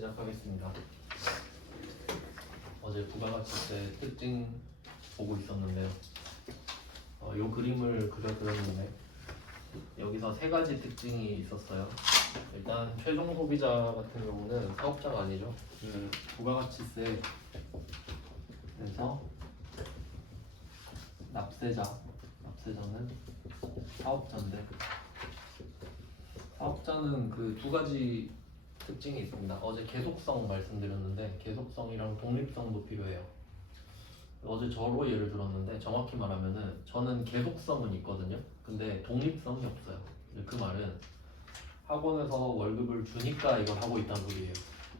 시작하겠습니다. 어제 부가가치세 특징 보고 있었는데요. 이 그림을 그려드렸는데 여기서 세 가지 특징이 있었어요. 일단 최종 소비자 같은 경우는 사업자가 아니죠. 부가가치세에서 납세자는 사업자인데, 사업자는 그 두 가지 특징이 있습니다. 어제 계속성 말씀드렸는데 계속성이랑 독립성도 필요해요. 어제 저로 예를 들었는데 정확히 말하면은 저는 계속성은 있거든요. 근데 독립성이 없어요. 그 말은 학원에서 월급을 주니까 이걸 하고 있다는 소리예요.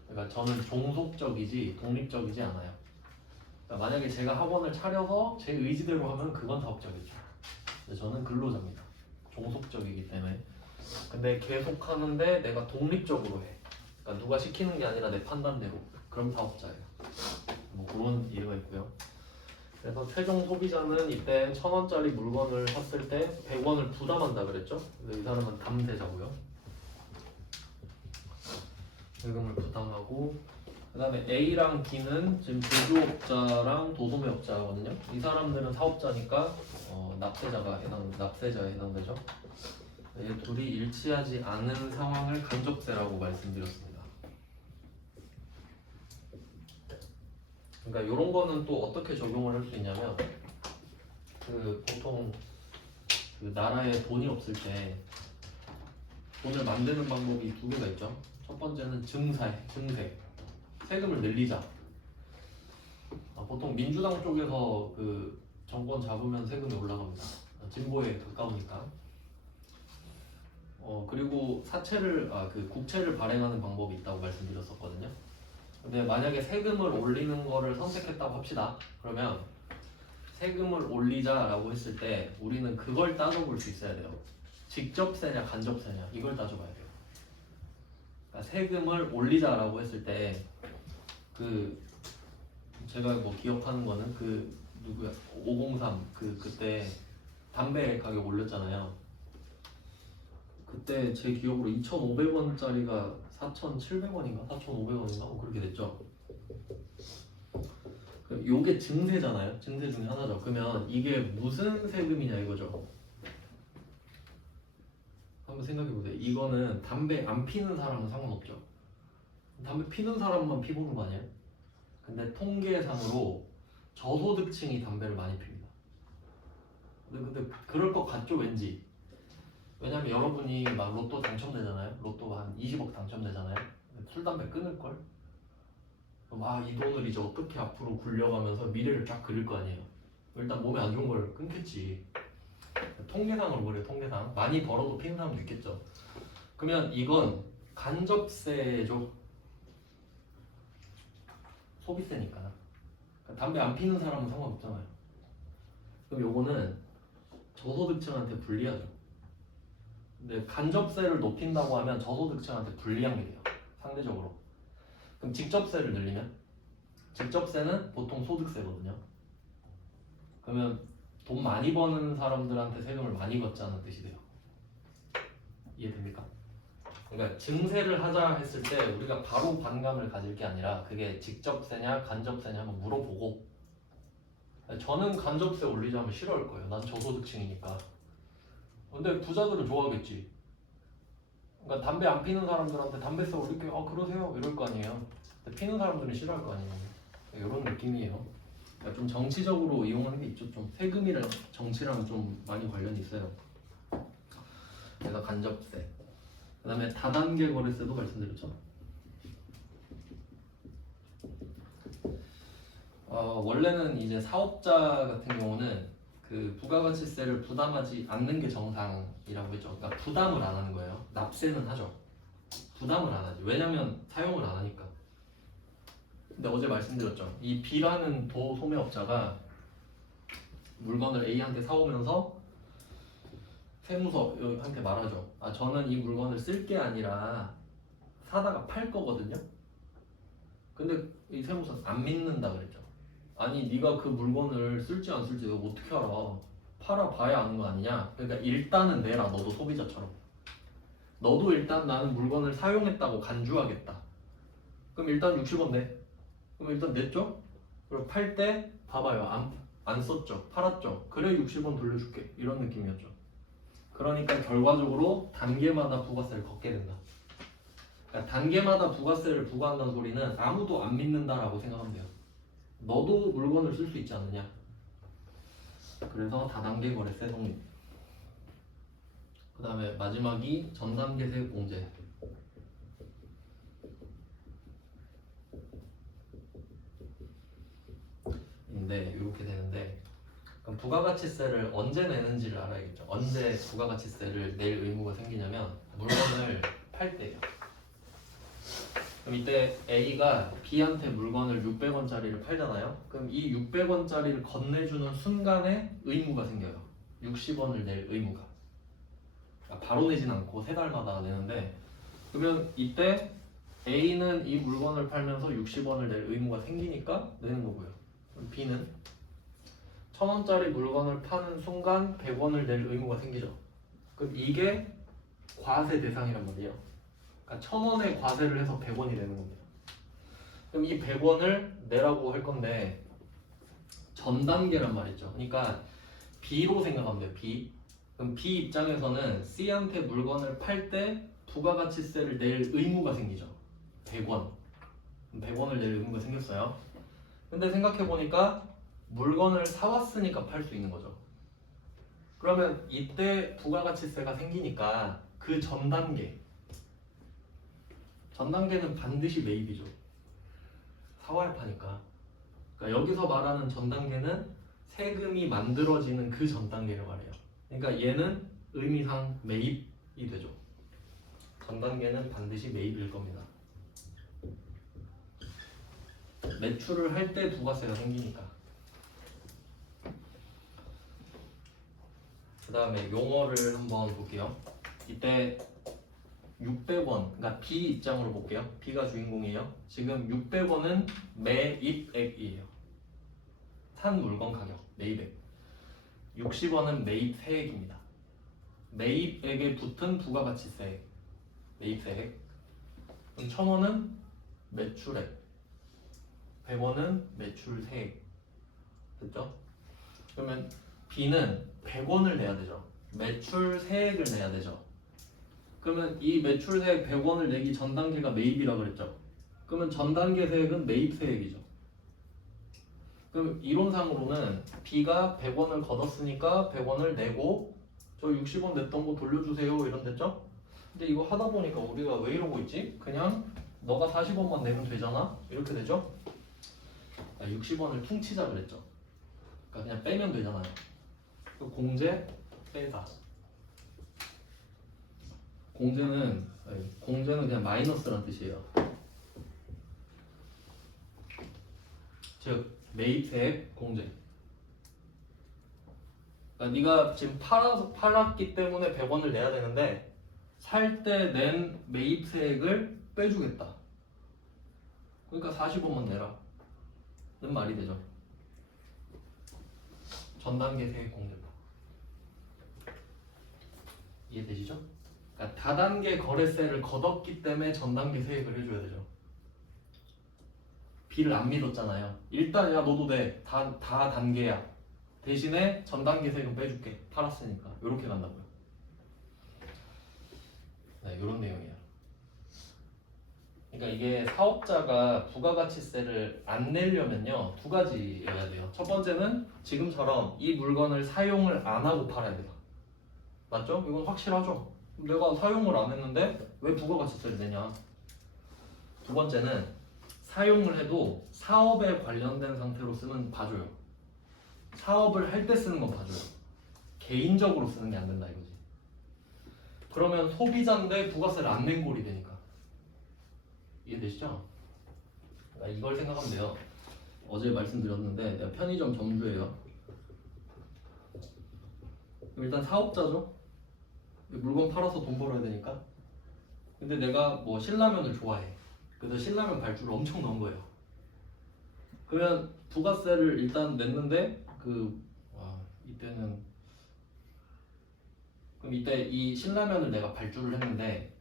그러니까 저는 종속적이지 독립적이지 않아요. 그러니까 만약에 제가 학원을 차려서 제 의지대로 하면 그건 사업적이죠. 근데 저는 근로자입니다. 종속적이기 때문에. 근데 계속 하는데 내가 독립적으로 해. 그러니까 누가 시키는 게 아니라 내 판단대로. 그럼 사업자예요. 뭐 그런 이유가 있고요. 그래서 최종 소비자는 이때 1,000원짜리 물건을 샀을 때 100원을 부담한다 그랬죠? 근데 이 사람은 담대자고요. 세금을 부담하고, 그 다음에 A랑 B는 지금 제조업자랑 도소매업자거든요. 이 사람들은 사업자니까 납세자에 해당되죠. 이 둘이 일치하지 않은 상황을 간접세라고 말씀드렸습니다. 그러니까 이런 거는 또 어떻게 적용을 할 수 있냐면, 보통 나라에 돈이 없을 때 돈을 만드는 방법이 두 개가 있죠. 첫 번째는 증세, 세금을 늘리자. 보통 민주당 쪽에서 정권 잡으면 세금이 올라갑니다. 진보에 가까우니까. 그리고 국채를 발행하는 방법이 있다고 말씀드렸었거든요. 근데 만약에 세금을 올리는 거를 선택했다고 합시다. 그러면 세금을 올리자라고 했을 때 우리는 그걸 따져볼 수 있어야 돼요. 직접세냐 간접세냐 이걸 따져봐야 돼요. 그러니까 세금을 올리자라고 했을 때 제가 뭐 기억하는 거는 503 그때 담배 가격 올렸잖아요. 그때 제 기억으로 2,500원짜리가 4,700원인가 4,500원인가 그렇게 됐죠. 요게 증세잖아요. 증세 중에 하나죠. 그러면 이게 무슨 세금이냐 이거죠. 한번 생각해보세요. 이거는 담배 안 피는 사람은 상관없죠. 담배 피는 사람만 피보는 거 아니에요? 근데 통계상으로 저소득층이 담배를 많이 핍니다. 근데 그럴 것 같죠 왠지. 왜냐면 여러분이 막 로또 당첨되잖아요. 로또 한 20억 당첨되잖아요. 술, 담배 끊을걸? 그럼 이 돈을 이제 어떻게 앞으로 굴려가면서 미래를 쫙 그릴 거 아니에요. 일단 몸에 안 좋은 걸 끊겠지. 통계상으로 그래요. 통계상 많이 벌어도 피는 사람도 있겠죠. 그러면 이건 간접세죠. 소비세니까. 그러니까 담배 안 피는 사람은 상관없잖아요. 그럼 요거는 저소득층한테 불리하죠. 근데 간접세를 높인다고 하면 저소득층한테 불리한 게 돼요. 상대적으로. 그럼 직접세를 늘리면? 직접세는 보통 소득세거든요. 그러면 돈 많이 버는 사람들한테 세금을 많이 걷자는 뜻이 돼요. 이해됩니까? 그러니까 증세를 하자 했을 때 우리가 바로 반감을 가질 게 아니라 그게 직접세냐 간접세냐 한번 물어보고, 저는 간접세 올리자면 싫어할 거예요. 난 저소득층이니까. 근데 부자들은 좋아하겠지. 그러니까 담배 안 피는 사람들한테 담배세 올릴게요. 그러세요. 이럴 거 아니에요. 근데 피는 사람들은 싫어할 거 아니에요. 이런 느낌이에요. 그러니까 좀 정치적으로 이용하는 게 있죠. 좀 세금이랑 정치랑 좀 많이 관련이 있어요. 그래서 간접세. 그 다음에 다단계 거래세도 말씀드렸죠. 원래는 이제 사업자 같은 경우는 부가가치세를 부담하지 않는 게 정상이라고 했죠. 그러니까 부담을 안 하는 거예요. 납세는 하죠. 부담을 안 하지. 왜냐면 사용을 안 하니까. 근데 어제 말씀드렸죠. 이 B라는 도소매업자가 물건을 A한테 사오면서 세무서한테 말하죠. 저는 이 물건을 쓸 게 아니라 사다가 팔 거거든요. 근데 이 세무서는 안 믿는다 그랬죠. 아니 네가 그 물건을 쓸지 안 쓸지 내가 어떻게 알아? 팔아봐야 아는 거 아니냐? 그러니까 일단은 내라. 너도 소비자처럼. 너도 일단 나는 물건을 사용했다고 간주하겠다. 그럼 일단 60원 내. 그럼 일단 냈죠? 그리고 팔 때 봐봐요. 안 썼죠? 팔았죠? 그래 60원 돌려줄게. 이런 느낌이었죠. 그러니까 결과적으로 단계마다 부가세를 걷게 된다. 그러니까 단계마다 부가세를 부과한다는 소리는 아무도 안 믿는다라고 생각하면 돼요. 너도 물건을 쓸 수 있지 않느냐. 그래서 다단계 거래세 성립. 그 다음에 마지막이 전단계 세액 공제. 인데 이렇게 되는데, 그럼 부가가치세를 언제 내는지를 알아야겠죠. 언제 부가가치세를 낼 의무가 생기냐면 물건을 팔 때예요. 그럼 이때 A가 B한테 물건을 600원짜리를 팔잖아요. 그럼 이 600원짜리를 건네주는 순간에 의무가 생겨요. 60원을 낼 의무가. 그러니까 바로 내진 않고 3달마다 내는데, 그러면 이때 A는 이 물건을 팔면서 60원을 낼 의무가 생기니까 내는 거고요. 그럼 B는 1000원짜리 물건을 파는 순간 100원을 낼 의무가 생기죠. 그럼 이게 과세 대상이란 말이에요. 그러니까 1000원의 과세를 해서 100원이 되는 겁니다. 그럼 이 100원을 내라고 할 건데 전 단계란 말이죠. 그러니까 B로 생각하면 돼요. B. 그럼 B 입장에서는 C한테 물건을 팔 때 부가가치세를 낼 의무가 생기죠. 100원. 100원을 낼 의무가 생겼어요. 근데 생각해보니까 물건을 사왔으니까 팔 수 있는 거죠. 그러면 이때 부가가치세가 생기니까 그 전 단계는 반드시 매입이죠. 사와야 파니까. 그러니까 여기서 말하는 전 단계는 세금이 만들어지는 그 전 단계를 말해요. 그러니까 얘는 의미상 매입이 되죠. 전 단계는 반드시 매입일 겁니다. 매출을 할 때 부가세가 생기니까. 그 다음에 용어를 한번 볼게요. 이때 600원, 그러니까 B 입장으로 볼게요. B가 주인공이에요. 지금 600원은 매입액이에요. 산 물건 가격, 매입액. 60원은 매입세액입니다. 매입액에 붙은 부가가치세, 매입세액. 그럼 1000원은 매출액, 100원은 매출세액. 됐죠? 그러면 B는 100원을 내야 되죠. 매출세액을 내야 되죠. 그러면 이 매출세액 100원을 내기 전 단계가 매입이라고 그랬죠. 그러면 전 단계 세액은 매입세액이죠. 그럼 이론상으로는 B가 100원을 걷었으니까 100원을 내고 저 60원 냈던 거 돌려주세요 이런 됐죠? 근데 이거 하다 보니까 우리가 왜 이러고 있지? 그냥 너가 40원만 내면 되잖아? 이렇게 되죠? 60원을 퉁치자 그랬죠. 그러니까 그냥 빼면 되잖아요. 공제 빼다. 공제는 그냥 마이너스란 뜻이에요. 즉 매입세액 공제. 그러니까 네가 지금 팔았기 때문에 100원을 내야 되는데 살 때 낸 매입세액을 빼주겠다. 그러니까 40원만 내라. 는 말이 되죠. 전 단계 세액 공제다. 이해되시죠? 그러니까 다단계 거래세를 걷었기 때문에 전 단계 세액을 해줘야 되죠. B를 안 믿었잖아요. 일단 야 너도 내. 다 단계야. 대신에 전 단계 세금 빼줄게. 팔았으니까. 이렇게 간다고요. 네, 이런 내용이에요. 그러니까 이게 사업자가 부가가치세를 안 내려면요 2가지여야 돼요. 첫 번째는 지금처럼 이 물건을 사용을 안 하고 팔아야 돼요. 맞죠? 이건 확실하죠? 내가 사용을 안 했는데 왜 부가가치세를 내냐? 두 번째는 사용을 해도 사업에 관련된 상태로 쓰면 봐줘요. 사업을 할 때 쓰는 건 봐줘요. 개인적으로 쓰는 게 안 된다 이거지. 그러면 소비자인데 부가세를 안 낸 꼴이 되니까. 이해되시죠? 그러니까 이걸 생각하면 돼요. 어제 말씀드렸는데 내가 편의점 점주예요. 일단 사업자죠. 물건 팔아서 돈 벌어야 되니까. 근데 내가 뭐 신라면을 좋아해. 그래서 신라면 발주를 엄청 넣은 거예요. 그러면 부가세를 일단 냈는데 이때는 그럼 이때 이 신라면을 내가 발주를 했는데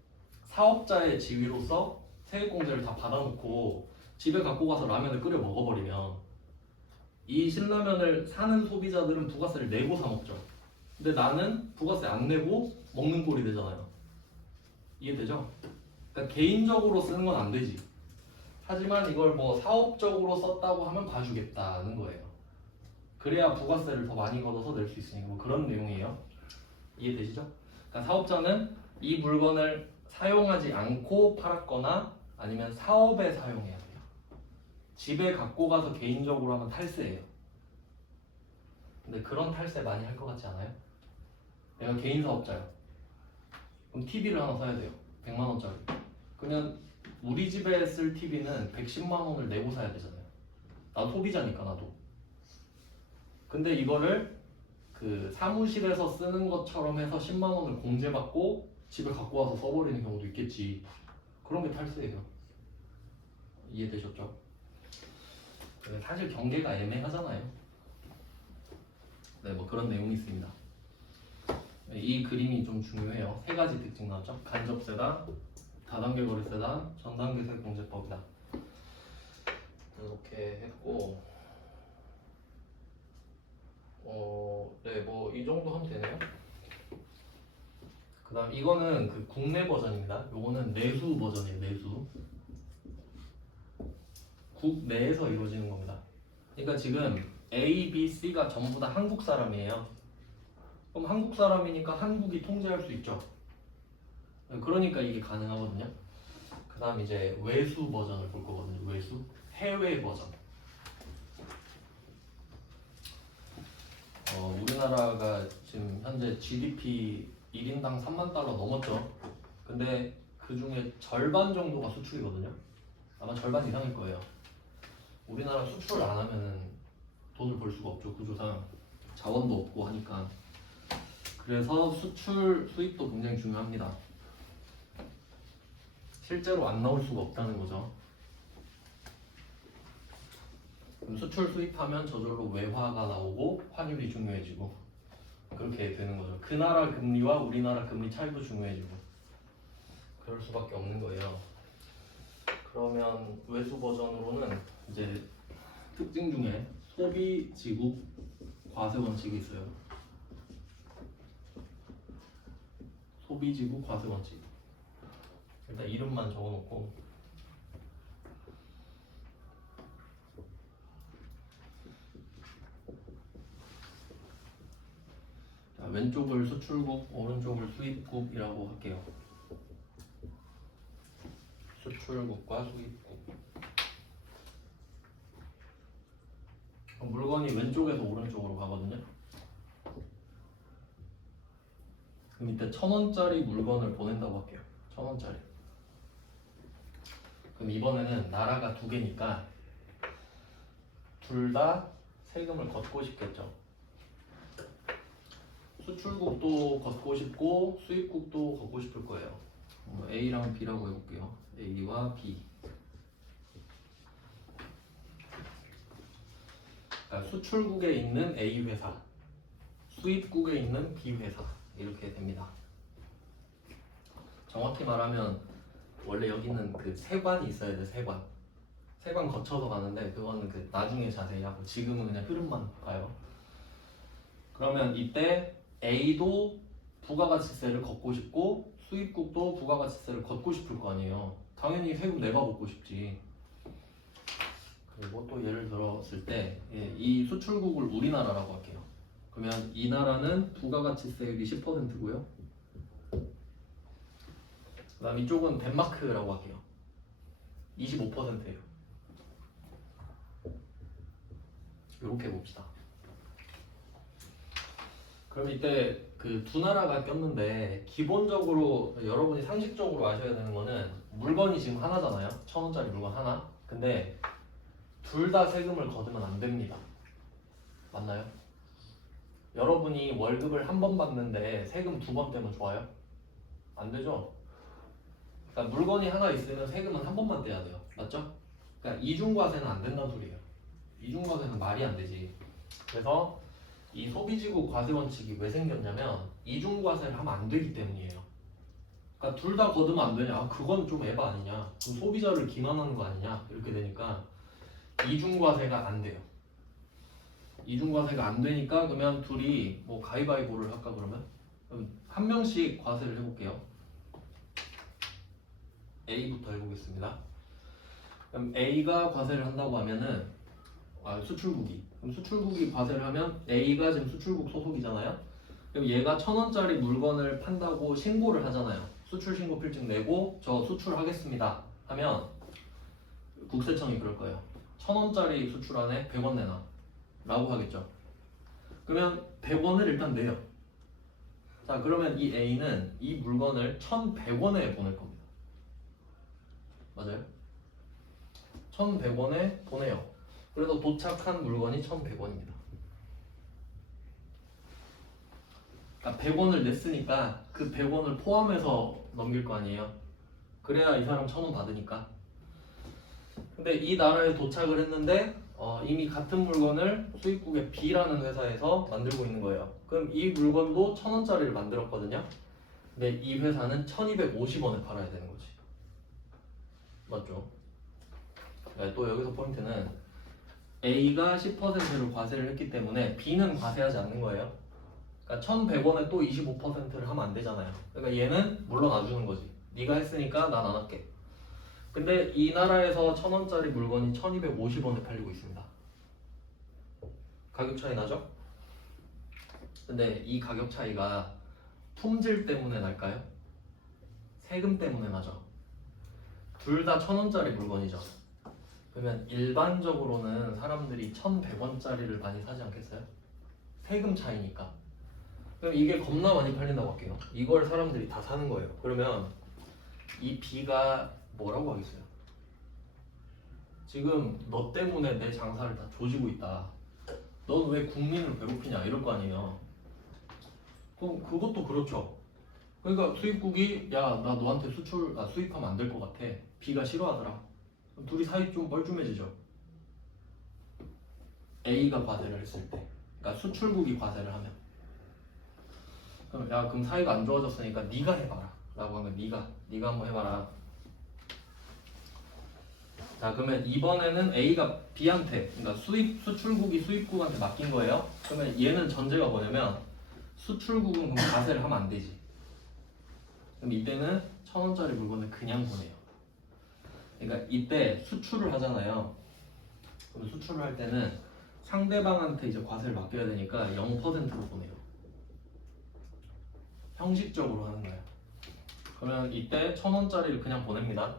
사업자의 지위로서 세액공제를 다 받아놓고 집에 갖고 가서 라면을 끓여 먹어버리면 이 신라면을 사는 소비자들은 부가세를 내고 사 먹죠. 근데 나는 부가세 안 내고 먹는 꼴이 되잖아요. 이해되죠? 그러니까 개인적으로 쓰는 건 안 되지. 하지만 이걸 뭐 사업적으로 썼다고 하면 봐주겠다는 거예요. 그래야 부가세를 더 많이 걷어서 낼 수 있으니까 뭐 그런 내용이에요. 이해되시죠? 그러니까 사업자는 이 물건을 사용하지 않고 팔았거나 아니면 사업에 사용해야 돼요. 집에 갖고 가서 개인적으로 하면 탈세예요. 근데 그런 탈세 많이 할 것 같지 않아요? 내가 개인 사업자야. 그럼 TV를 하나 사야 돼요. 100만 원짜리. 그냥 우리 집에 쓸 TV는 110만 원을 내고 사야 되잖아요. 나도 소비자니까 나도. 근데 이거를 그 사무실에서 쓰는 것처럼 해서 10만 원을 공제받고 집에 갖고 와서 써버리는 경우도 있겠지. 그런 게 탈세예요. 이해되셨죠? 사실 경계가 애매하잖아요. 네, 뭐 그런 내용이 있습니다. 이 그림이 좀 중요해요. 세 가지 특징 나왔죠? 간접세다, 다단계 거래세다, 전단계 세액공제법이다. 이렇게 했고, 네, 뭐 이 정도 하면 되네요. 그다음 이거는 그 국내 버전입니다. 요거는 내수 버전이에요. 내수. 국내에서 이루어지는 겁니다. 그러니까 지금 A, B, C가 전부 다 한국 사람이에요. 그럼 한국 사람이니까 한국이 통제할 수 있죠. 그러니까 이게 가능하거든요. 그 다음 이제 외수 버전을 볼 거거든요. 외수, 해외 버전. 우리나라가 지금 현재 GDP 1인당 3만 달러 넘었죠. 근데 그 중에 절반 정도가 수출이거든요. 아마 절반 이상일 거예요. 우리나라 수출을 안 하면은 돈을 벌 수가 없죠. 구조상 자원도 없고 하니까. 그래서 수출 수입도 굉장히 중요합니다. 실제로 안 나올 수가 없다는 거죠. 그럼 수출 수입하면 저절로 외화가 나오고 환율이 중요해지고 그렇게 되는 거죠. 그 나라 금리와 우리나라 금리 차이도 중요해지고 그럴 수밖에 없는 거예요. 그러면 외수 버전으로는 이제 특징 중에 소비 지국 과세 원칙이 있어요. 소비 지국 과세 원칙. 일단 이름만 적어놓고 자, 왼쪽을 수출국, 오른쪽을 수입국이라고 할게요. 수출국과 수입국. 물건이 왼쪽에서 오른쪽으로 가거든요. 그럼 이때 1,000원짜리 물건을 보낸다고 할게요. 1,000원짜리. 그럼 이번에는 나라가 두 개니까 둘 다 세금을 걷고 싶겠죠. 수출국도 걷고 싶고 수입국도 걷고 싶을 거예요. A랑 B라고 해볼게요. A와 B. 그러니까 수출국에 있는 A 회사, 수입국에 있는 B 회사 이렇게 됩니다. 정확히 말하면 원래 여기는 그 세관이 있어야 돼. 세관 거쳐서 가는데 그거는 그 나중에 자세히 하고 지금은 그냥 흐름만 봐요. 그러면 이때 A도 부가가치세를 걷고 싶고 수입국도 부가가치세를 걷고 싶을 거 아니에요. 당연히 세금 내가 걷고 싶지. 그리고 또 예를 들었을 때 이 수출국을 우리나라라고 할게요. 그러면 이 나라는 부가가치세율이 10%고요. 그 다음 이쪽은 덴마크라고 할게요. 25%예요. 이렇게 봅시다. 그럼 이때 그 두 나라가 꼈는데 기본적으로 여러분이 상식적으로 아셔야 되는 거는 물건이 지금 하나잖아요. 1,000원짜리 물건 하나. 근데 둘 다 세금을 거두면 안 됩니다. 맞나요? 여러분이 월급을 한 번 받는데 세금 2번 떼면 좋아요? 안 되죠? 그러니까 물건이 하나 있으면 세금은 한 번만 떼야 돼요. 맞죠? 그러니까 이중과세는 안 된다는 소리예요. 이중과세는 말이 안 되지. 그래서 이 소비지구 과세 원칙이 왜 생겼냐면 이중과세를 하면 안 되기 때문이에요. 그러니까 둘 다 거두면 안 되냐? 아, 그건 좀 에바 아니냐? 그럼 소비자를 기만하는 거 아니냐? 이렇게 되니까 이중과세가 안 돼요. 이중과세가 안 되니까 그러면 둘이 뭐 가위바위보를 할까 그러면? 그럼 한 명씩 과세를 해볼게요. A부터 해보겠습니다. 그럼 A가 과세를 한다고 하면은 수출국이. 그럼 수출국이 과세를 하면 A가 지금 수출국 소속이잖아요. 그럼 얘가 1,000원짜리 물건을 판다고 신고를 하잖아요. 수출 신고 필증 내고 저 수출하겠습니다 하면 국세청이 그럴 거예요. 1,000원짜리 수출하네 100원 내놔 라고 하겠죠. 그러면 100원을 일단 내요. 자, 그러면 이 A는 이 물건을 1,100원에 보낼 겁니다. 맞아요? 1,100원에 보내요. 그래서 도착한 물건이 1,100원입니다. 그러니까 100원을 냈으니까 그 100원을 포함해서 넘길 거 아니에요. 그래야 이 사람 1,000원 받으니까. 근데 이 나라에 도착을 했는데 이미 같은 물건을 수입국의 B라는 회사에서 만들고 있는 거예요. 그럼 이 물건도 1,000원짜리를 만들었거든요. 근데 이 회사는 1,250원에 팔아야 되는 거지. 맞죠? 네, 또 여기서 포인트는 A가 10%를 과세를 했기 때문에 B는 과세하지 않는 거예요. 그러니까 1,100원에 또 25%를 하면 안 되잖아요. 그러니까 얘는 물러나주는 거지. 네가 했으니까 난 안 할게. 근데 이 나라에서 1,000원짜리 물건이 1,250원에 팔리고 있습니다. 가격 차이 나죠? 근데 이 가격 차이가 품질 때문에 날까요? 세금 때문에 나죠. 둘 다 1,000원짜리 물건이죠. 그러면 일반적으로는 사람들이 1,100원짜리를 많이 사지 않겠어요? 세금 차이니까. 그럼 이게 겁나 많이 팔린다고 할게요. 이걸 사람들이 다 사는 거예요. 그러면 이 B가 뭐라고 하겠어요? 지금 너 때문에 내 장사를 다 조지고 있다. 넌 왜 국민을 괴롭히냐 이럴 거 아니에요. 그럼 그것도 그렇죠. 그러니까 수입국이 야 나 너한테 수입하면 안 될 것 같아. B가 싫어하더라. 그럼 둘이 사이 좀 뻘쭘해지죠. A가 과세를 했을 때, 그러니까 수출국이 과세를 하면, 그럼 사이가 안 좋아졌으니까 네가 해봐라 라고 하면 네가 한번 해봐라. 자, 그러면 이번에는 A가 B한테, 그러니까 수출국이 수입국한테 맡긴 거예요. 그러면 얘는 전제가 뭐냐면 수출국은 그럼 과세를 하면 안 되지. 그럼 이때는 1,000원짜리 물건을 그냥 보내요. 그러니까 이때 수출을 하잖아요. 그럼 수출을 할 때는 상대방한테 이제 과세를 맡겨야 되니까 0%로 보내요. 형식적으로 하는 거예요. 그러면 이때 1,000원짜리를 그냥 보냅니다.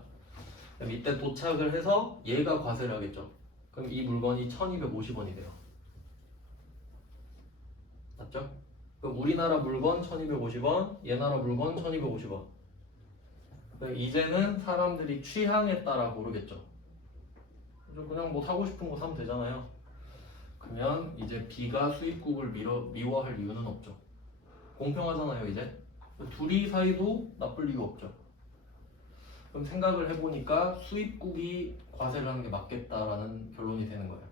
그럼 이때 도착을 해서 얘가 과세를 하겠죠. 그럼 이 물건이 1,250원이 돼요. 맞죠? 그럼 우리나라 물건 1,250원, 얘 나라 물건 1,250원. 그럼 이제는 사람들이 취향에 따라 고르겠죠. 그냥 뭐 사고 싶은 거 사면 되잖아요. 그러면 이제 B가 수입국을 미워할 이유는 없죠. 공평하잖아요, 이제. 둘이 사이도 나쁠 이유 없죠. 그럼 생각을 해보니까 수입국이 과세를 하는 게 맞겠다라는 결론이 되는 거예요.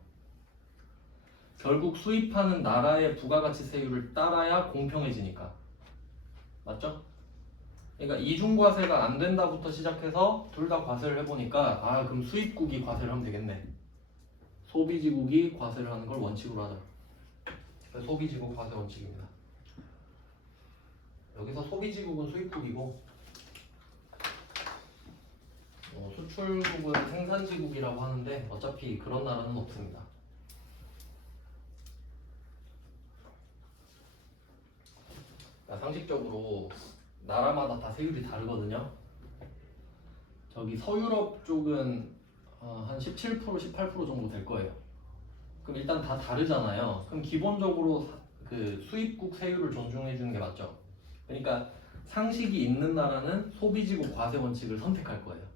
결국 수입하는 나라의 부가가치세율을 따라야 공평해지니까. 맞죠? 그러니까 이중과세가 안 된다부터 시작해서 둘 다 과세를 해보니까 그럼 수입국이 과세를 하면 되겠네. 소비지국이 과세를 하는 걸 원칙으로 하자. 소비지국 과세 원칙입니다. 여기서 소비지국은 수입국이고 수출국은 생산지국이라고 하는데 어차피 그런 나라는 없습니다. 그러니까 상식적으로 나라마다 다 세율이 다르거든요. 저기 서유럽 쪽은 한 17%, 18% 정도 될 거예요. 그럼 일단 다 다르잖아요. 그럼 기본적으로 그 수입국 세율을 존중해 주는 게 맞죠. 그러니까 상식이 있는 나라는 소비지국 과세 원칙을 선택할 거예요.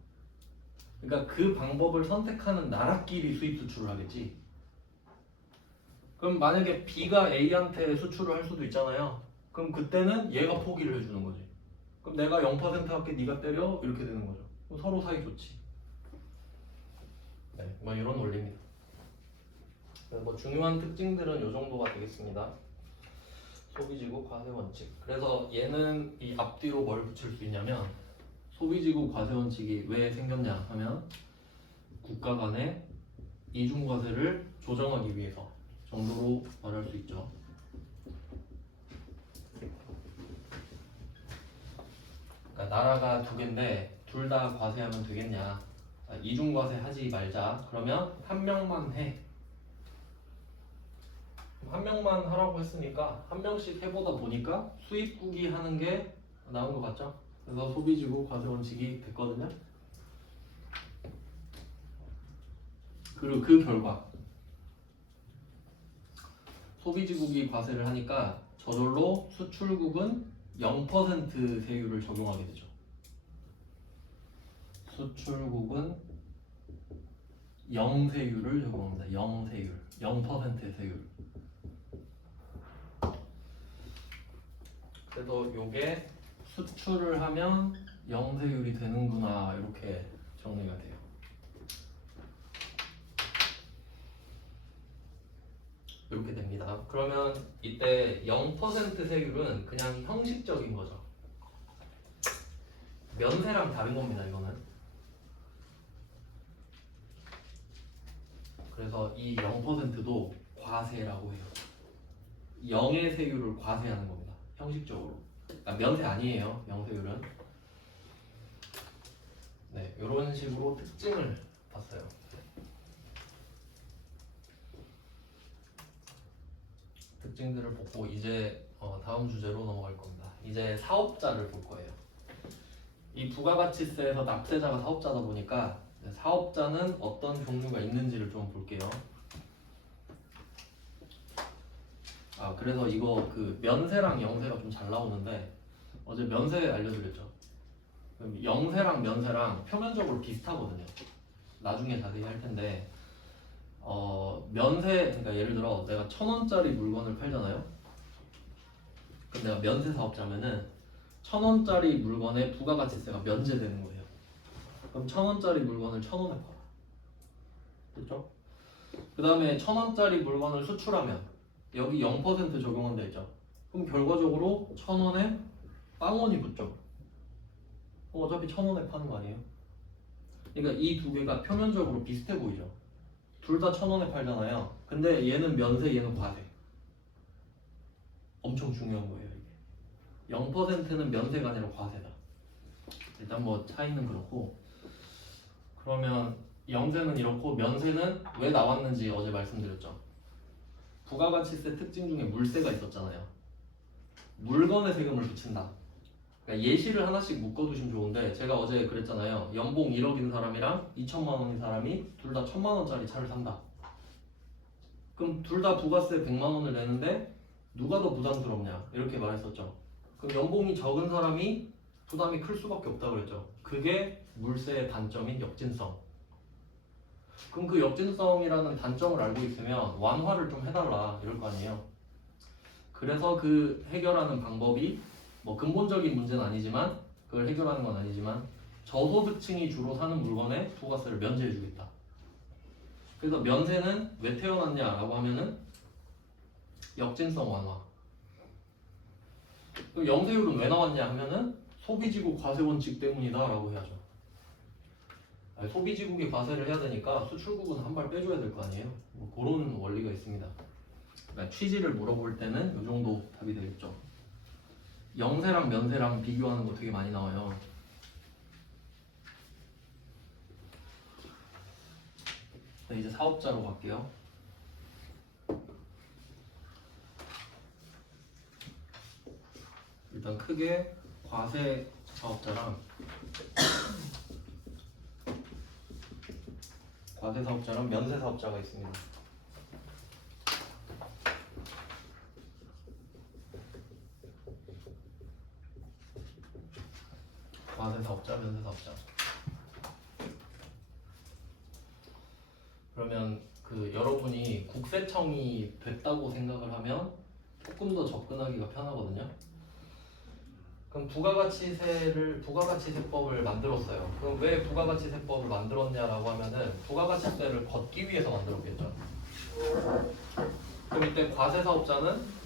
그러니까 그 방법을 선택하는 나라끼리 수입 수출을 하겠지. 그럼 만약에 B가 A한테 수출을 할 수도 있잖아요. 그럼 그때는 얘가 포기를 해주는 거지. 그럼 내가 0% 할게 네가 때려 이렇게 되는 거죠. 그럼 서로 사이 좋지. 네, 뭐 이런 원리입니다. 뭐 중요한 특징들은 이 정도가 되겠습니다. 소비지국 과세 원칙. 그래서 얘는 이 앞뒤로 뭘 붙일 수 있냐면 소비지구 과세 원칙이 왜 생겼냐 하면 국가 간의 이중과세를 조정하기 위해서 정도로 말할 수 있죠. 그러니까 나라가 두 개인데 둘 다 과세하면 되겠냐? 이중과세 하지 말자. 그러면 한 명만 해. 한 명만 하라고 했으니까 한 명씩 해보다 보니까 수입국이 하는 게 나은 것 같죠? 그래서 소비지구 과세 원칙이 됐거든요. 그리고 그 결과 소비지국이 과세를 하니까 저절로 수출국은 0% 세율을 적용하게 되죠. 수출국은 0세율을 적용합니다. 0세율, 0%의 세율. 그래서 요게 수출을 하면 0세율이 되는구나 이렇게 정리가 돼요. 이렇게 됩니다. 그러면 이때 0% 세율은 그냥 형식적인 거죠. 면세랑 다른 겁니다. 이거는. 그래서 이 0%도 과세라고 해요. 0의 세율을 과세하는 겁니다. 형식적으로. 그러니까 면세 아니에요. 0세율은. 네, 이런 식으로 특징을 봤어요. 특징들을 보고 이제 다음 주제로 넘어갈 겁니다. 이제 사업자를 볼 거예요. 이 부가가치세에서 납세자가 사업자다 보니까 사업자는 어떤 종류가 있는지를 좀 볼게요. 그래서 이거 그 면세랑 영세가 좀 잘 나오는데 어제 면세 알려드렸죠. 그럼 영세랑 면세랑 표면적으로 비슷하거든요. 나중에 자세히 할 텐데 면세, 그러니까 예를 들어 내가 1,000원짜리 물건을 팔잖아요. 그럼 내가 면세 사업자면은 1,000원짜리 물건에 부가가치세가 면제되는 거예요. 그럼 1,000원짜리 물건을 1,000원에 팔아. 됐죠? 그 다음에 1,000원짜리 물건을 수출하면 여기 0% 적용한다 했죠. 그럼 결과적으로 1,000원에 빵원이 붙죠. 어차피 1,000원에 파는 거 아니에요? 그러니까 이 두 개가 표면적으로 비슷해 보이죠. 둘 다 1,000원에 팔잖아요. 근데 얘는 면세, 얘는 과세. 엄청 중요한 거예요, 이게. 0%는 면세가 아니라 과세다. 일단 뭐 차이는 그렇고. 그러면 영세는 이렇고 면세는 왜 나왔는지 어제 말씀드렸죠. 부가가치세 특징 중에 물세가 있었잖아요. 물건에 세금을 붙인다. 그러니까 예시를 하나씩 묶어두시면 좋은데 제가 어제 그랬잖아요. 연봉 1억인 사람이랑 2천만 원인 사람이 둘 다 1,000만 원짜리 차를 산다. 그럼 둘 다 부가세 100만 원을 내는데 누가 더 부담스럽냐 이렇게 말했었죠. 그럼 연봉이 적은 사람이 부담이 클 수밖에 없다 그랬죠. 그게 물세의 단점인 역진성. 그럼 그 역진성이라는 단점을 알고 있으면 완화를 좀 해달라 이럴 거 아니에요. 그래서 그 해결하는 방법이 뭐 근본적인 문제는 아니지만 그걸 해결하는 건 아니지만 저소득층이 주로 사는 물건에 부가세를 면제해 주겠다. 그래서 면세는 왜 태어났냐라고 하면은 역진성 완화. 그럼 영세율은 왜 나왔냐 하면은 소비지국 과세 원칙 때문이다라고 해야죠. 소비지국이 과세를 해야 되니까 수출국은 한 발 빼줘야 될 거 아니에요. 뭐 그런 원리가 있습니다. 그러니까 취지를 물어볼 때는 이 정도 답이 되겠죠. 영세랑 면세랑 비교하는 거 되게 많이 나와요. 네, 이제 사업자로 갈게요. 일단 크게 과세 사업자랑 과세 사업자랑 면세 사업자가 있습니다. 과세 사업자, 면세 사업자. 그러면 그 여러분이 국세청이 됐다고 생각을 하면 조금 더 접근하기가 편하거든요. 그럼 부가가치세법을 만들었어요. 그럼 왜 부가가치세법을 만들었냐라고 하면은 부가가치세를 걷기 위해서 만들었겠죠. 그럼 이때 과세사업자는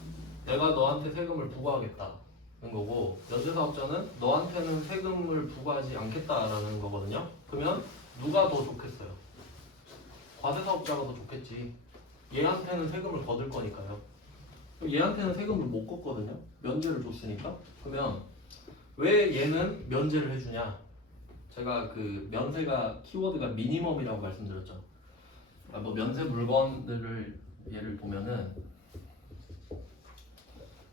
내가 너한테 세금을 부과하겠다. 거고, 면세사업자는 너한테는 세금을 부과하지 않겠다라는 거거든요. 그러면 누가 더 좋겠어요? 과세사업자가 더 좋겠지. 얘한테는 세금을 거둘 거니까요. 그럼 얘한테는 세금을 못 걷거든요. 면제를 줬으니까. 그러면 왜 얘는 면제를 해주냐? 제가 그 면세가 키워드가 미니멈이라고 말씀드렸죠. 그러니까 뭐 면세 물건들을 예를 보면은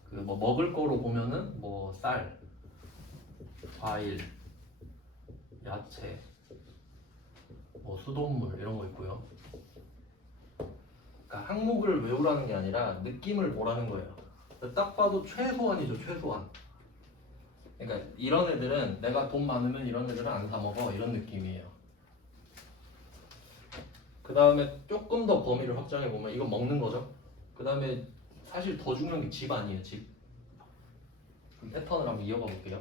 그 뭐 먹을 거로 보면은 뭐 쌀, 과일, 야채, 뭐 수돗물 이런 거 있고요. 그러니까 항목을 외우라는 게 아니라 느낌을 보라는 거예요. 딱 봐도 최소한이죠, 최소한. 그러니까 이런 애들은 내가 돈 많으면 이런 애들은 안 사 먹어 이런 느낌이에요. 그 다음에 조금 더 범위를 확장해 보면 이건 먹는 거죠. 그 다음에 사실 더 중요한 게 집 아니에요, 집. 그럼 패턴을 한번 이어가 볼게요.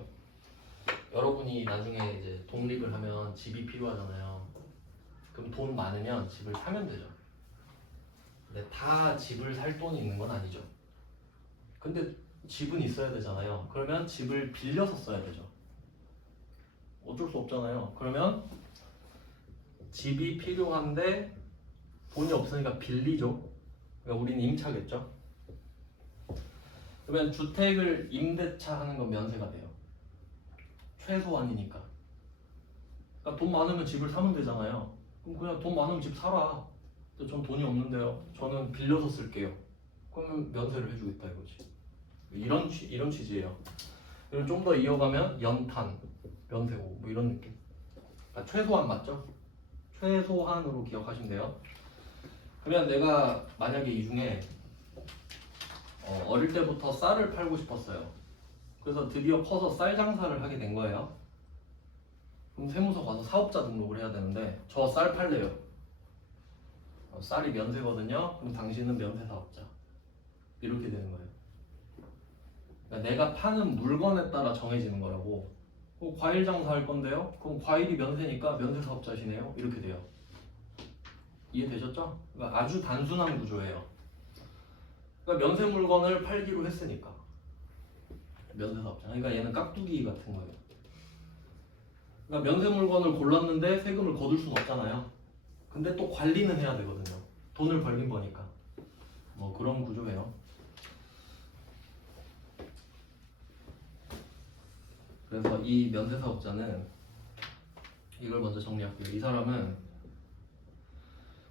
여러분이 나중에 이제 독립을 하면 집이 필요하잖아요. 그럼 돈 많으면 집을 사면 되죠. 근데 다 집을 살 돈이 있는 건 아니죠. 근데 집은 있어야 되잖아요. 그러면 집을 빌려서 써야 되죠. 어쩔 수 없잖아요. 그러면 집이 필요한데 돈이 없으니까 빌리죠. 그러니까 우리는 임차겠죠. 그러면 주택을 임대차 하는 건 면세가 돼요. 최소한이니까. 그러니까 돈 많으면 집을 사면 되잖아요. 그럼 그냥 돈 많으면 집 사라. 근데 전 돈이 없는데요. 저는 빌려서 쓸게요. 그러면 면세를 해주겠다 이거지. 이런 취지예요. 그리고 좀 더 이어가면 연탄, 면세고 뭐 이런 느낌. 그러니까 최소한 맞죠? 최소한으로 기억하시면 돼요. 그러면 내가 만약에 이 중에 어릴 때부터 쌀을 팔고 싶었어요. 그래서 드디어 커서 쌀 장사를 하게 된 거예요. 그럼 세무서 가서 사업자 등록을 해야 되는데 저 쌀 팔래요. 쌀이 면세거든요. 그럼 당신은 면세사업자. 이렇게 되는 거예요. 그러니까 내가 파는 물건에 따라 정해지는 거라고. 과일 장사할 건데요. 그럼 과일이 면세니까 면세사업자시네요. 이렇게 돼요. 이해되셨죠? 그러니까 아주 단순한 구조예요. 그러니까 면세 물건을 팔기로 했으니까 면세사업자. 그러니까 얘는 깍두기 같은 거예요. 그러니까 면세 물건을 골랐는데 세금을 거둘 수는 없잖아요. 근데 또 관리는 해야 되거든요. 돈을 벌긴 거니까. 뭐 그런 구조예요. 그래서 이 면세사업자는 이걸 먼저 정리할게요. 이 사람은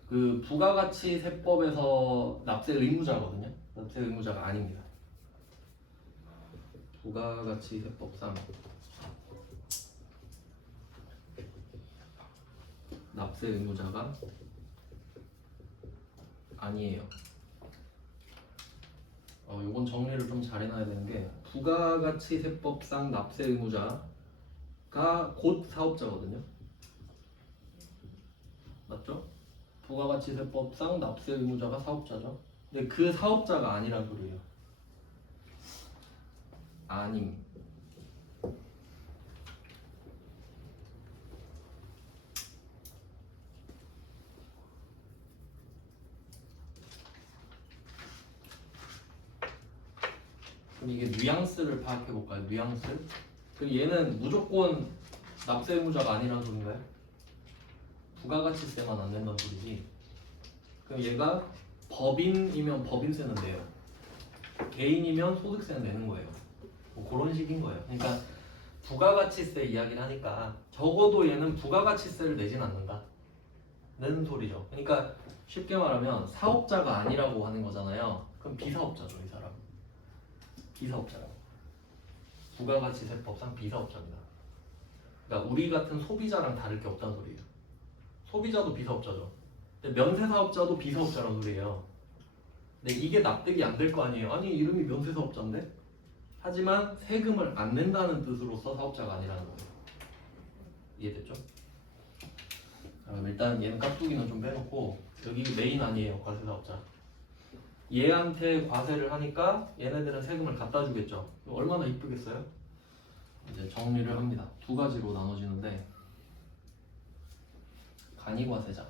그 부가가치세법에서 납세 의무자거든요. 납세 의무자가 아닙니다. 부가가치세법상 납세 의무자가 아니에요. 요건 정리를 좀 잘 해놔야 되는 게 부가가치세법상 납세 의무자가 곧 사업자거든요. 맞죠? 부가가치세법상 납세 의무자가 사업자죠. 근데 그 사업자가 아니란 소리예요. 아님. 그럼 이게 뉘앙스를 파악해 볼까요? 뉘앙스? 그럼 얘는 무조건 납세 의무자가 아니라는 소린가요? 부가가치세만 안 낸다는 소리지. 그럼 얘가 법인이면 법인세는 내요. 개인이면 소득세는 내는 거예요. 뭐 그런 식인 거예요. 그러니까 부가가치세 이야기를 하니까 적어도 얘는 부가가치세를 내진 않는다. 내는 소리죠. 그러니까 쉽게 말하면 사업자가 아니라고 하는 거잖아요. 그럼 비사업자죠, 이 사람. 비사업자라고. 부가가치세법상 비사업자입니다. 그러니까 우리 같은 소비자랑 다를 게 없다는 소리예요. 소비자도 비사업자죠. 근데 면세사업자도 비사업자라는 소리예요. 근데 이게 납득이 안 될 거 아니에요. 아니 이름이 면세사업자인데? 하지만 세금을 안 낸다는 뜻으로서 사업자가 아니라는 거예요. 이해됐죠? 그럼 일단 얘는 깍두기는 좀 빼놓고 여기 메인 아니에요. 과세사업자. 얘한테 과세를 하니까 얘네들은 세금을 갖다 주겠죠. 얼마나 이쁘겠어요? 이제 정리를 합니다. 두 가지로 나눠지는데 간이과세자.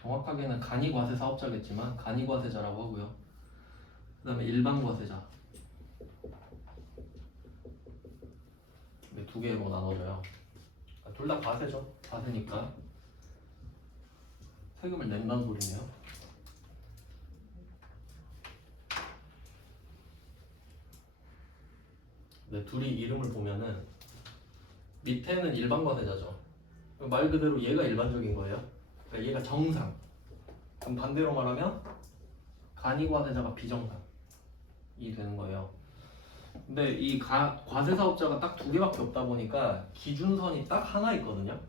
정확하게는 간이과세 사업자겠지만 간이과세자라고 하고요. 그 다음에 일반과세자. 두 개로 나눠져요. 둘 다 과세죠. 과세니까 세금을 낸다는 소리네요. 네, 둘이 이름을 보면은 밑에는 일반 과세자죠. 말 그대로 얘가 일반적인 거예요. 그러니까 얘가 정상. 그럼 반대로 말하면 간이 과세자가 비정상이 되는 거예요. 근데 이 과세 사업자가 딱 두 개밖에 없다 보니까 기준선이 딱 하나 있거든요.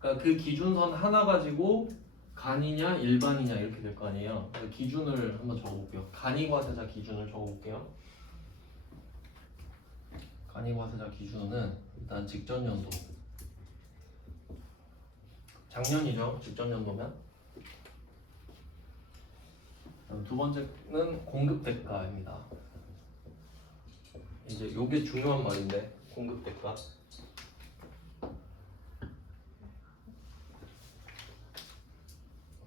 그러니까 그 기준선 하나 가지고 간이냐 일반이냐 이렇게 될 거 아니에요. 그래서 기준을 한번 적어볼게요. 간이 과세자 기준을 적어볼게요. 간이 과세자 기준은 일단 직전 연도. 작년이죠. 직전 연도면. 두 번째는 공급 대가입니다. 이제 요게 중요한 말인데 공급 대가.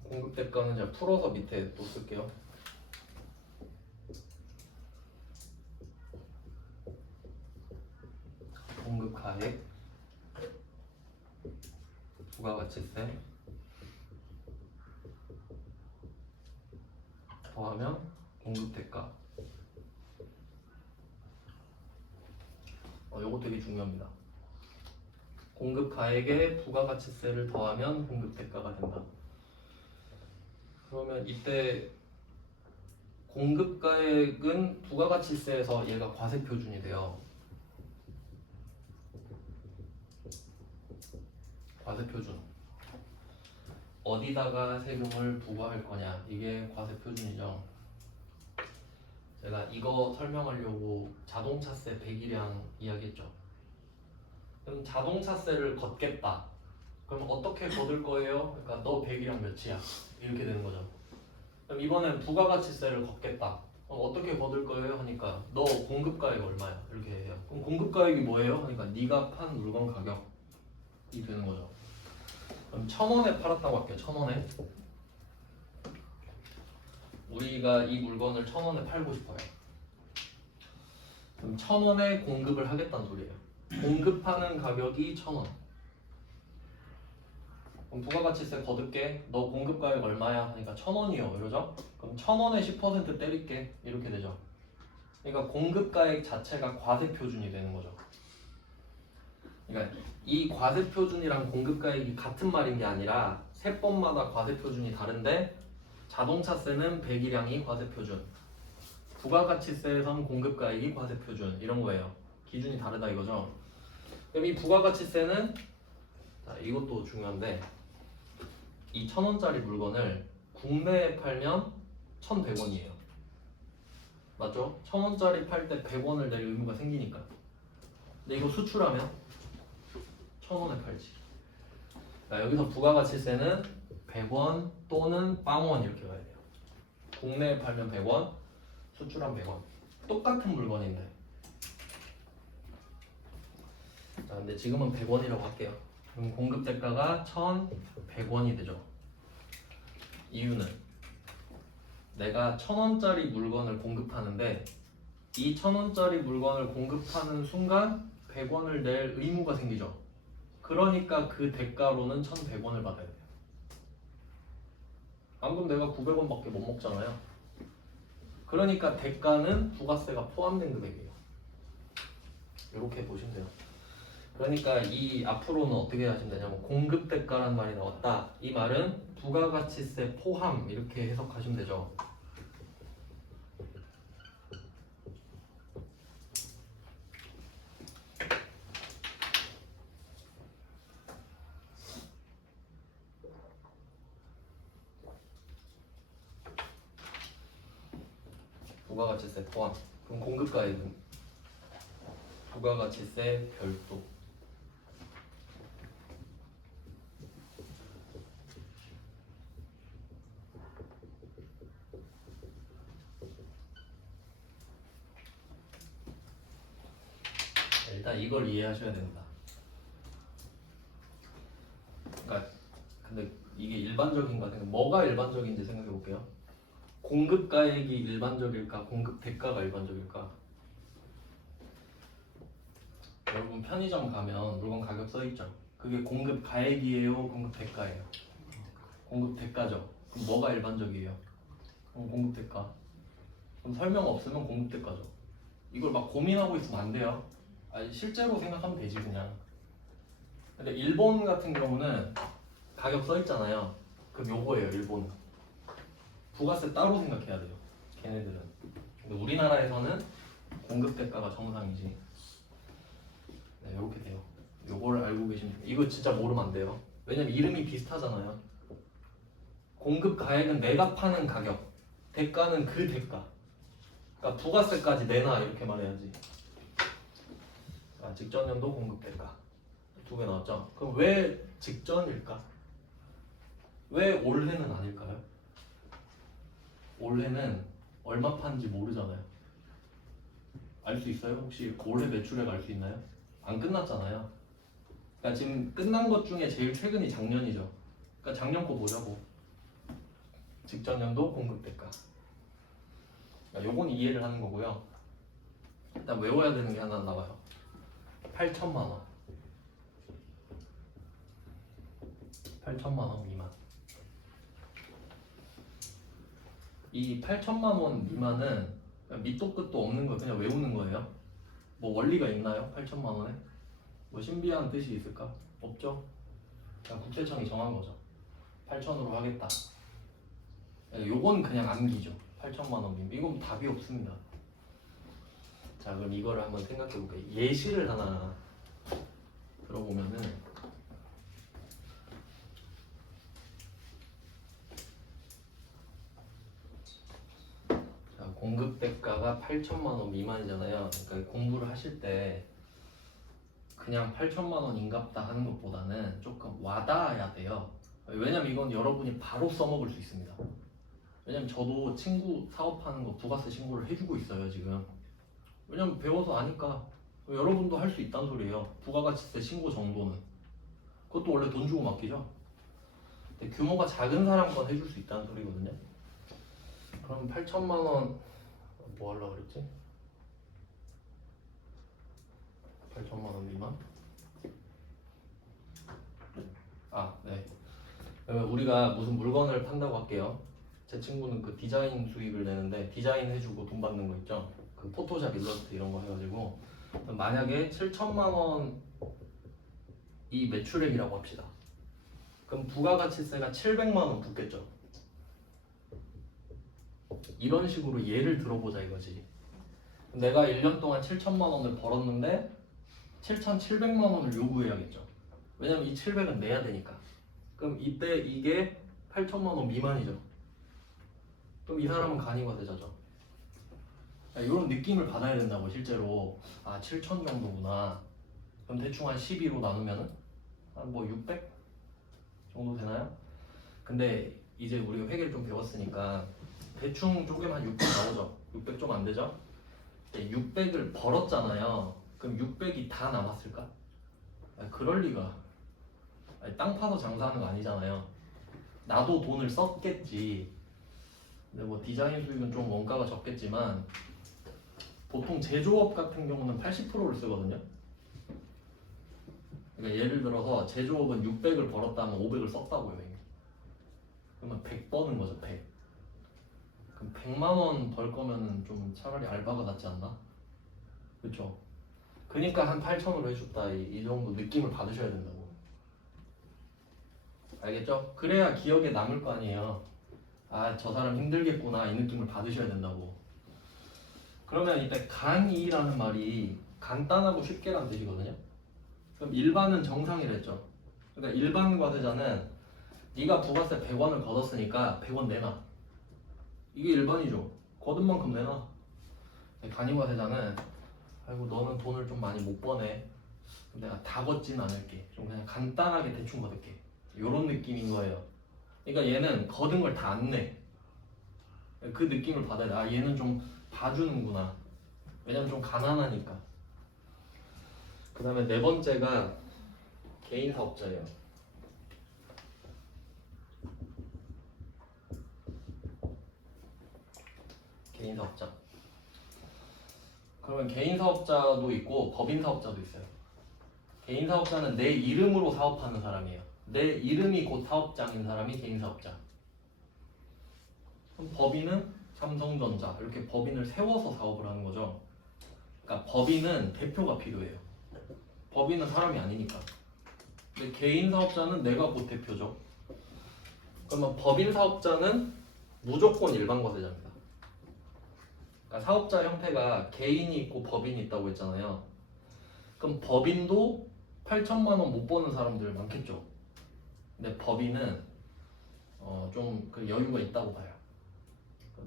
공급 대가는 제가 풀어서 밑에 또 쓸게요. 공급 가액, 부가가치세 더하면 공급 대가. 요거 되게 중요합니다. 공급 가액에 부가가치세를 더하면 공급 대가가 된다. 그러면 이때 공급 가액은 부가가치세에서 얘가 과세 표준이 돼요. 과세 표준. 어디다가 세금을 부과할 거냐, 이게 과세 표준이죠. 제가 이거 설명하려고 자동차세 배기량 이야기했죠. 그럼 자동차세를 걷겠다. 그럼 어떻게 걷을 거예요? 그러니까 너 배기량 몇이야? 이렇게 되는 거죠. 그럼 이번엔 부가가치세를 걷겠다. 그럼 어떻게 걷을 거예요? 하니까 너 공급가액 얼마야? 이렇게 해요. 그럼 공급가액이 뭐예요? 하니까 네가 판 물건 가격이 되는 거죠. 그럼 1,000원에 팔았다고 할게요. 1,000원에. 우리가 이 물건을 1,000원에 팔고 싶어요. 그럼 1,000원에 공급을 하겠다는 소리예요. 공급하는 가격이 1,000원. 그럼 부가가치세 거둘게. 너 공급가액 얼마야? 하니까 1,000원이요. 이러죠? 그럼 1,000원에 10% 때릴게. 이렇게 되죠. 그러니까 공급가액 자체가 과세 표준이 되는 거죠. 그러니까 이 과세 표준이랑 공급가액이 같은 말인 게 아니라 세번마다 과세 표준이 다른데, 자동차세는 배기량이 과세 표준, 부가가치세에선 공급가액이 과세 표준, 이런 거예요. 기준이 다르다 이거죠. 그럼 이 부가가치세는, 자, 이것도 중요한데, 이 1,000원짜리 물건을 국내에 팔면 1,100원이에요. 맞죠? 1,000원짜리 팔 때 100원을 낼 의무가 생기니까. 근데 이거 수출하면 1,000원에 팔지. 자, 여기서 부가가치세는 100원 또는 빵원 이렇게 가야 돼요. 국내에 팔면 100원, 수출한 100원. 똑같은 물건인데. 자, 근데 지금은 100원이라고 할게요. 그럼 공급 대가가 1,100원이 되죠. 이유는 내가 1,000원짜리 물건을 공급하는데, 이 1,000원짜리 물건을 공급하는 순간 100원을 낼 의무가 생기죠. 그러니까 그 대가로는 1,100원을 받아야 돼요. 방금 내가 900원밖에 못 먹잖아요. 그러니까 대가는 부가세가 포함된 금액이에요. 이렇게 보시면 돼요. 그러니까 이 앞으로는 어떻게 하시면 되냐면, 공급 대가라는 말이 나왔다. 이 말은 부가가치세 포함, 이렇게 해석하시면 되죠. 부가가치세 포함. 그럼 공급가액은 부가가치세 별도. 일단 이걸 이해하셔야 된다. 그러니까 근데 이게 일반적인가? 뭐가 일반적인지 생각해 볼게요. 공급가액이 일반적일까? 공급 대가가 일반적일까? 여러분 편의점 가면 물건 가격 써있죠? 그게 공급 가액이에요? 공급 대가예요? 공급 대가죠? 그럼 뭐가 일반적이에요? 공급 대가. 그럼 설명 없으면 공급 대가죠. 이걸 막 고민하고 있으면 안 돼요. 아니, 실제로 생각하면 되지 그냥. 근데 일본 같은 경우는 가격 써있잖아요. 그럼 요거예요 일본은. 부가세 따로 생각해야 돼요. 걔네들은. 근데 우리나라에서는 공급 대가가 정상이지. 네, 이렇게 돼요. 요거를 알고 계시면 돼요. 이거 진짜 모르면 안 돼요. 왜냐면 이름이 비슷하잖아요. 공급 가액은 내가 파는 가격, 대가는 그 대가. 그러니까 부가세까지 내놔 이렇게 말해야지. 자, 직전 연도 공급 대가 두 개 나왔죠? 그럼 왜 직전일까? 왜 올해는 아닐까요? 올해는 얼마 판지 모르잖아요. 알 수 있어요? 혹시 올해 매출액 알 수 있나요? 안 끝났잖아요. 그러니까 지금 끝난 것 중에 제일 최근이 작년이죠. 그러니까 작년 거 보자고. 직전 연도 공급 대가. 그러니까 요건 이해를 하는 거고요. 일단 외워야 되는 게 하나 나와요. 8천만 원. 8천만 원 미만. 이 8천만 원 미만은 밑도 끝도 없는 거 그냥 외우는 거예요. 뭐 원리가 있나요? 8천만 원에? 뭐 신비한 뜻이 있을까? 없죠? 그냥 국세청이 정한 거죠. 8천으로 하겠다. 요건 그냥 암기죠. 8천만 원 미만. 이건 답이 없습니다. 자, 그럼 이거를 한번 생각해 볼게요. 예시를 하나 들어보면은 자, 공급 대가가 8천만 원 미만이잖아요. 그러니까 공부를 하실 때 그냥 8천만 원인갑다 하는 것보다는 조금 와닿아야 돼요. 왜냐면 이건 여러분이 바로 써먹을 수 있습니다. 왜냐면 저도 친구 사업하는 거 부가세 신고를 해주고 있어요 지금. 왜냐면 배워서 아니까. 여러분도 할 수 있다는 소리예요. 부가가치세 신고 정도는. 그것도 원래 돈 주고 맡기죠. 근데 규모가 작은 사람 건 해줄 수 있다는 소리거든요. 그럼 8천만 원 뭐 하려고 그랬지? 8천만 원 미만? 아, 네. 그러면 우리가 무슨 물건을 판다고 할게요. 제 친구는 그 디자인 수익을 내는데 디자인 해주고 돈 받는 거 있죠? 그 포토샵 일러스트 이런 거 해가지고 만약에 7천만 원이 매출액이라고 합시다. 그럼 부가가치세가 700만 원 붙겠죠? 이런 식으로 예를 들어보자 이거지. 내가 1년 동안 7천만 원을 벌었는데 7,700만 원을 요구해야겠죠. 왜냐면 이 700은 내야 되니까. 그럼 이때 이게 8천만 원 미만이죠. 그럼 이 사람은 간이과세자죠. 이런 느낌을 받아야 된다고 실제로. 아, 7천 정도구나. 그럼 대충 한 12로 나누면은 한 뭐 600 정도 되나요? 근데 이제 우리가 회계를 좀 배웠으니까 대충 쪼개면 한 600 나오죠. 600 좀 안 되죠? 600을 벌었잖아요. 그럼 600이 다 남았을까? 그럴 리가. 땅 파서 장사하는 거 아니잖아요. 나도 돈을 썼겠지. 근데 뭐 디자인 수익은 좀 원가가 적겠지만 보통 제조업 같은 경우는 80%를 쓰거든요. 그러니까 예를 들어서 제조업은 600을 벌었다면 500을 썼다고요. 이미. 그러면 100 버는 거죠. 100. 그럼 100만 원 벌 거면은 좀 차라리 알바가 낫지 않나? 그렇죠? 그러니까 한 8천으로 해줬다 이 정도 느낌을 받으셔야 된다고. 알겠죠? 그래야 기억에 남을 거 아니에요. 아, 저 사람 힘들겠구나 이 느낌을 받으셔야 된다고. 그러면 이때 간이라는 말이 간단하고 쉽게란 뜻이거든요. 그럼 일반은 정상이랬죠. 그러니까 일반 과세자는 네가 부가세 100원을 걷었으니까 100원 내놔. 이게 일반이죠. 거둔 만큼 내놔. 간이과세자는 아이고 너는 돈을 좀 많이 못 버네. 내가 다 걷진 않을게. 좀 그냥 간단하게 대충 걷을게. 요런 느낌인 거예요. 그러니까 얘는 걷은 걸 다 안 내. 그 느낌을 받아야 돼. 아, 얘는 좀 봐주는구나. 왜냐면 좀 가난하니까. 그 다음에 네 번째가 개인 사업자예요. 개인 사업자. 그러면 개인 사업자도 있고 법인 사업자도 있어요. 개인 사업자는 내 이름으로 사업하는 사람이에요. 내 이름이 곧 사업장인 사람이 개인 사업자. 그럼 법인은 삼성전자 이렇게 법인을 세워서 사업을 하는 거죠. 그러니까 법인은 대표가 필요해요. 법인은 사람이 아니니까. 근데 개인 사업자는 내가 곧 대표죠. 그러면 법인 사업자는 무조건 일반 과세자입니다. 그러니까 사업자 형태가 개인이 있고 법인이 있다고 했잖아요. 그럼 법인도 8천만 원 못 버는 사람들 많겠죠. 근데 법인은 좀 그 여유가 있다고 봐요.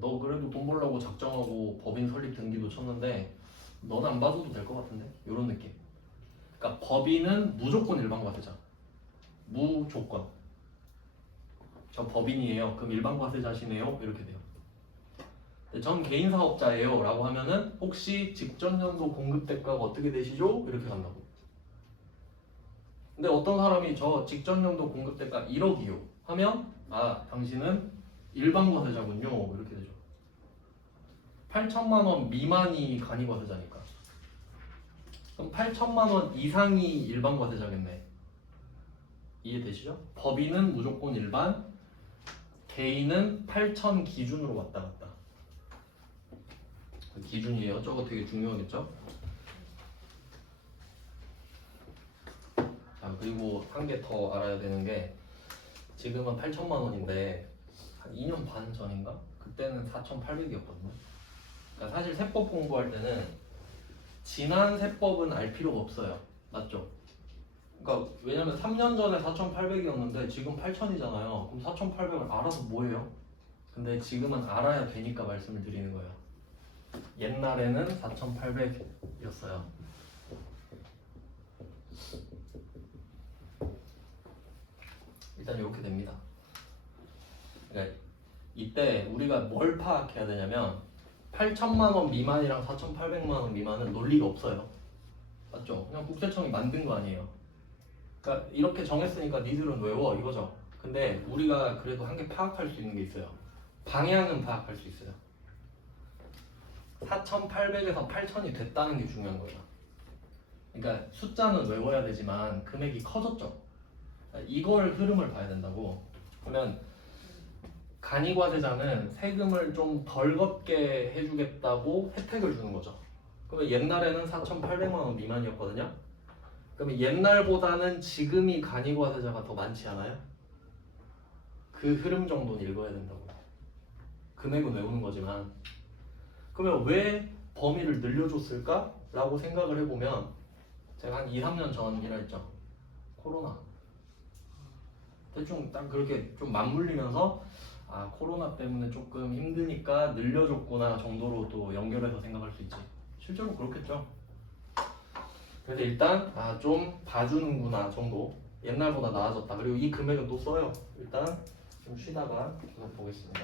너 그래도 돈 벌려고 작정하고 법인 설립 등기도 쳤는데 너는 안 봐줘도 될 것 같은데? 이런 느낌. 그러니까 법인은 무조건 일반 과세자. 무조건. 저 법인이에요. 그럼 일반 과세자시네요? 이렇게 돼요. 전 개인 사업자예요 라고 하면은 혹시 직전 연도 공급 대가가 어떻게 되시죠? 이렇게 간다고. 근데 어떤 사람이 저 직전 연도 공급 대가 1억이요 하면 아 당신은 일반 과세자군요 이렇게 되죠. 8천만 원 미만이 간이 과세자니까. 그럼 8천만 원 이상이 일반 과세자겠네. 이해되시죠? 법인은 무조건 일반, 개인은 8천 기준으로 왔다 갔다. 기준이에요. 저거 되게 중요하겠죠? 자, 그리고 한 개 더 알아야 되는 게 지금은 8천만 원인데 한 2년 반 전인가? 그때는 4,800이었거든요. 그러니까 사실 세법 공부할 때는 지난 세법은 알 필요가 없어요. 맞죠? 그러니까 왜냐면 3년 전에 4,800이었는데 지금 8,000이잖아요. 그럼 4,800을 알아서 뭐예요? 근데 지금은 알아야 되니까 말씀을 드리는 거예요. 옛날에는 4,800이었어요. 일단 이렇게 됩니다. 그러니까 이때 우리가 뭘 파악해야 되냐면 8천만 원 미만이랑 4,800만 원 미만은 논리가 없어요. 맞죠? 그냥 국세청이 만든 거 아니에요. 그러니까 이렇게 정했으니까 니들은 외워 이거죠. 근데 우리가 그래도 한 개 파악할 수 있는 게 있어요. 방향은 파악할 수 있어요. 4,800에서 8,000이 됐다는 게 중요한 거예요. 그러니까 숫자는 외워야 되지만 금액이 커졌죠. 이걸 흐름을 봐야 된다고. 그러면 간이과세자는 세금을 좀 덜 걷게 해주겠다고 혜택을 주는 거죠. 그러면 옛날에는 4,800만 원 미만이었거든요. 그러면 옛날보다는 지금이 간이과세자가 더 많지 않아요? 그 흐름 정도는 읽어야 된다고. 금액은 외우는 거지만. 그러면 왜 범위를 늘려줬을까? 라고 생각을 해보면 제가 한 2, 3년 전이라 했죠. 코로나. 대충 딱 그렇게 좀 맞물리면서 아 코로나 때문에 조금 힘드니까 늘려줬구나 정도로 또 연결해서 생각할 수 있지. 실제로 그렇겠죠. 그래서 일단 아 좀 봐주는구나 정도. 옛날보다 나아졌다. 그리고 이 금액은 또 써요. 일단 좀 쉬다가 계속 보겠습니다.